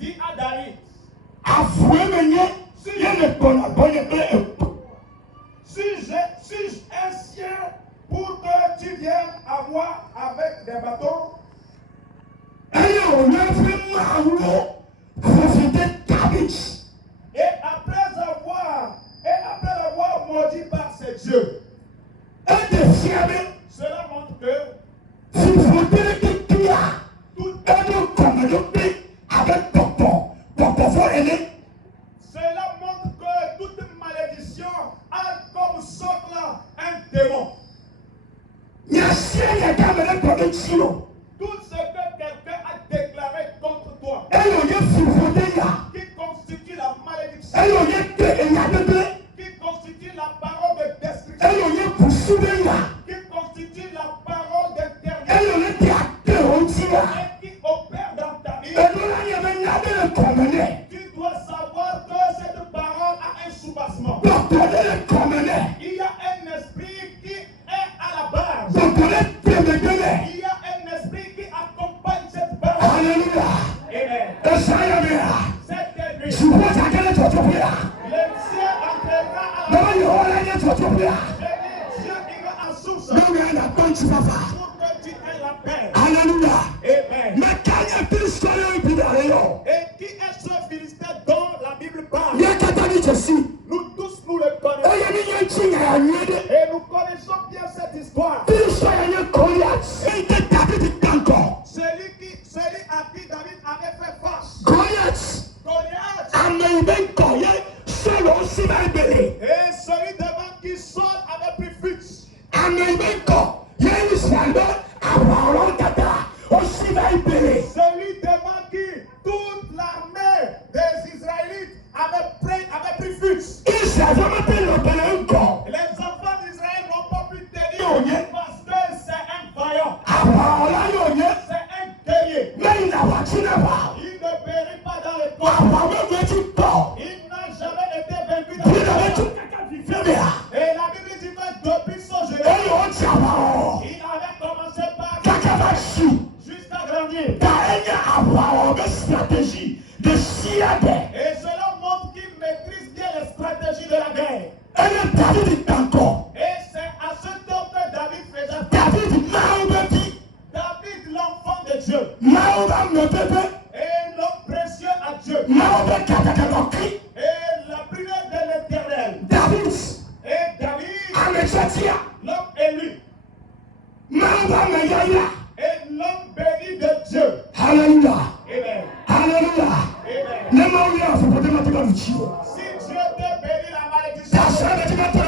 Dis à David. Si un sien pour que tu viennes à moi avec des bâtons. Et après l'avoir maudit par ses dieux, cela montre que cela montre que toute malédiction a comme socle un démon. Tout ce que quelqu'un a déclaré contre toi, qui constitue la malédiction, qui constitue la parole de destruction, qui constitue la parole d'interdiction, et qui opère dans ta vie, tu dois savoir que cette parole a un soubassement. Il y a un esprit qui est à la base. Il y a un esprit qui accompagne cette parole. Alléluia. Amen. Cette nuit, le ciel entrera à la Dieu ira en source pour que tu aies la paix. Alléluia. Amen. Et qui est ce Philistin dont la Bible parle? Nous tous nous le connaissons. Et nous connaissons bien cette histoire. Celui à qui David avait fait face. Goliath. Et celui devant qui Saul avait pris fuite. Celui devant qui toute l'armée des Israélites avait pris fuite. Les enfants d'Israël n'ont pas pu tenir parce que c'est un vaillant. C'est un guerrier. Il ne périt pas dans le corps. Il n'a jamais été vaincu dans le corps. Et la Bible dit que depuis son jeunesse, il avait commencé par jusqu'à grandir. Et cela montre qu'il maîtrise bien les stratégies de la guerre. Et c'est à ce temps que David faisait. David, l'enfant de Dieu. Et l'homme précieux à Dieu. Et la prière de l'Éternel. Et David, l'homme élu. Et l'homme béni de Dieu. Alléluia. Amen. Alléluia. Amen. Si Dieu te bénit la malédiction, je vais te dire que tu es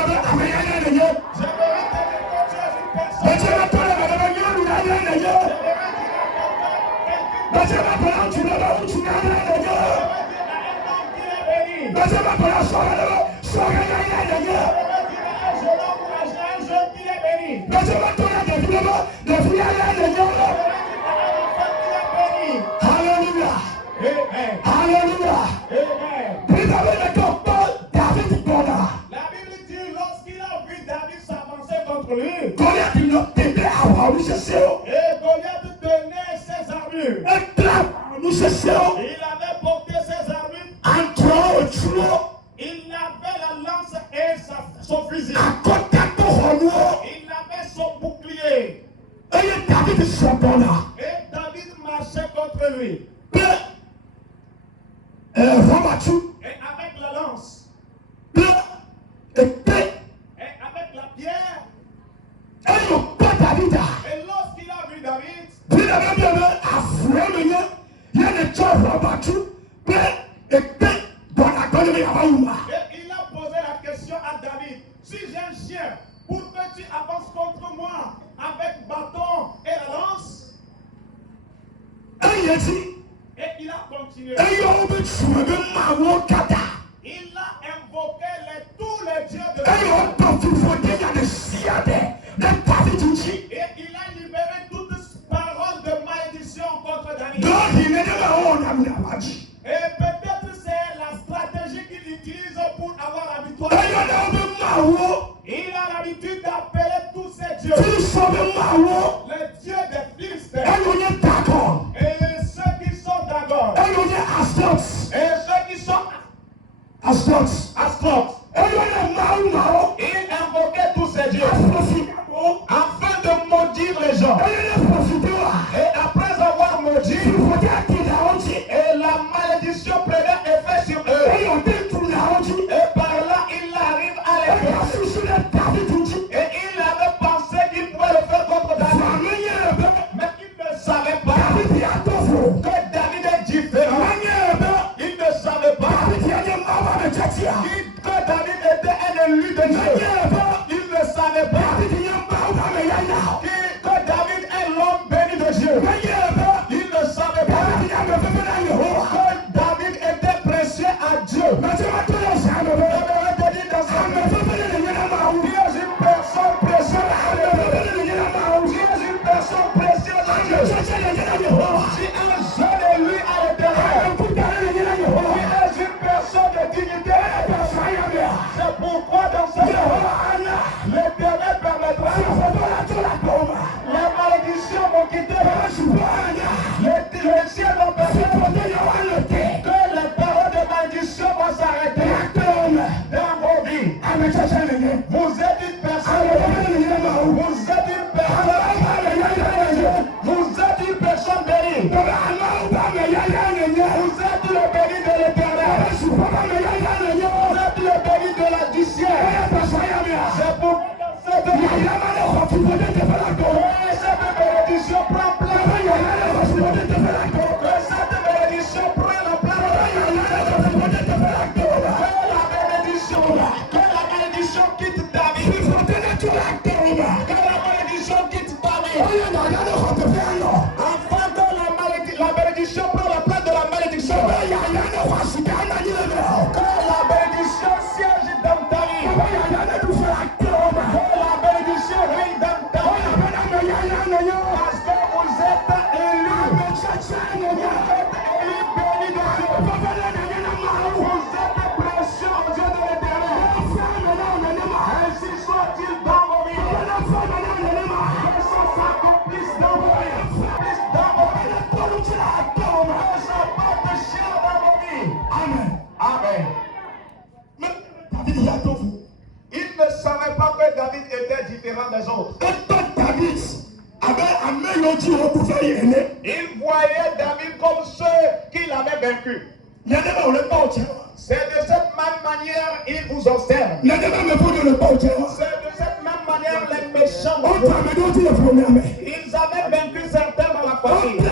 une personne. Alléluia. Amen. Alléluia. La Bible dit lorsqu'il a vu David s'avancer contre lui, et Goliath tenait ses armures. Il avait porté ses armures. Il avait la lance et son fusil. Il avait son bouclier. Et David marchait contre lui. Et avec la lance. Et avec la pierre. Et lorsqu'il a vu David, et il a posé la question à David. Si j'ai un chien, pour que tu avances contre moi avec bâton et la lance? Et il a continué. Il a invoqué tous les dieux de Dieu. Et il a libéré toute parole de malédiction contre David. Et peut-être c'est la stratégie qu'il utilise pour avoir la victoire. Il a l'habitude d'appeler tous ces dieux les dieux des Philistins. Et ceux qui sont dans Si un jeune élu à l'Éternel, qui est une personne de dignité, c'est pourquoi dans ce jour, l'Éternel permettra les malédictions vont quitter les cieux vont permettre que les paroles de malédiction vont s'arrêter dans vos vies. Vous êtes une personne, vous êtes une personne, vous êtes une personne bénie. Vous êtes le béni de l'Éternel. Vous êtes le béni de la du ciel. C'est pour cette bénédiction prend place. Que cette bénédiction prenne la place. Que la bénédiction quitte ta vie. Que la bénédiction quitte ta vie. Afin que la bénédiction prenne la place de la malédiction. Que la bénédiction siège dans ta vie. Que la bénédiction règne dans ta vie. Parce que vous êtes élus. Vous êtes élus bénis de Dieu. Vous êtes précieux aux yeux de l'Éternel. Ainsi soit-il dans vos vies. Que ça s'accomplisse dans vos vies. Que ça porte chien dans vos vies. Amen. Amen. Il ne savait pas que David était différent des autres. Il voyait David comme ceux qu'il avait vaincus. C'est de cette même manière il vous observe. C'est de cette même manière les méchants. Ils avaient vaincu certains dans la famille.